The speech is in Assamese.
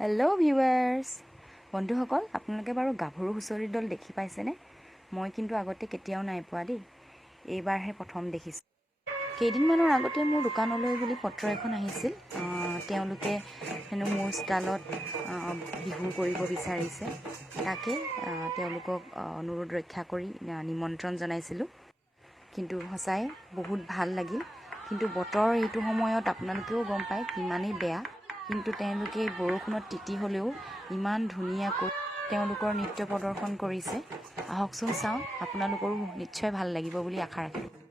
হেল্ল' ভিউৱাৰ্ছ বন্ধুসকল, আপোনালোকে বাৰু গাভৰু হুঁচৰি দল দেখি পাইছেনে? মই কিন্তু আগতে কেতিয়াও নাই পোৱা দেই, এইবাৰহে প্ৰথম দেখিছোঁ। কেইদিনমানৰ আগতে মোৰ দোকানলৈ বুলি পত্ৰ এখন আহিছিল। তেওঁলোকে হেনো মোৰ ষ্টাইলত বিহু কৰিব বিচাৰিছে, তাকে তেওঁলোকক অনুৰোধ ৰক্ষা কৰি নিমন্ত্ৰণ জনাইছিলোঁ। কিন্তু সঁচাই বহুত ভাল লাগিল। কিন্তু বতৰ এইটো সময়ত আপোনালোকেও গম পায় কিমানেই বেয়া, কিন্তু তেওঁলোকে বৰষুণত তিতি হ'লেও ইমান ধুনীয়াকৈ তেওঁলোকৰ নৃত্য প্ৰদৰ্শন কৰিছে। আহকচোন চাওঁ, আপোনালোকৰো নিশ্চয় ভাল লাগিব বুলি আশা ৰাখিলোঁ।